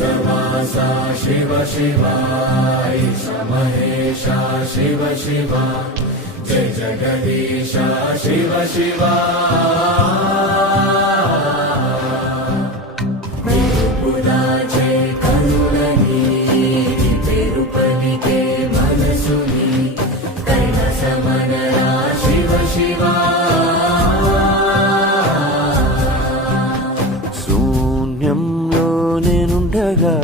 हंसवासा शिव शिवा ईश महेशा शिव शिवा जय जगदीशा शिव शिवा मेरुपुदाचे करुणनी पेरुपनिके मनसुनी कैलासमनरा शिव शिवा శూన్యంలో నేనుండగా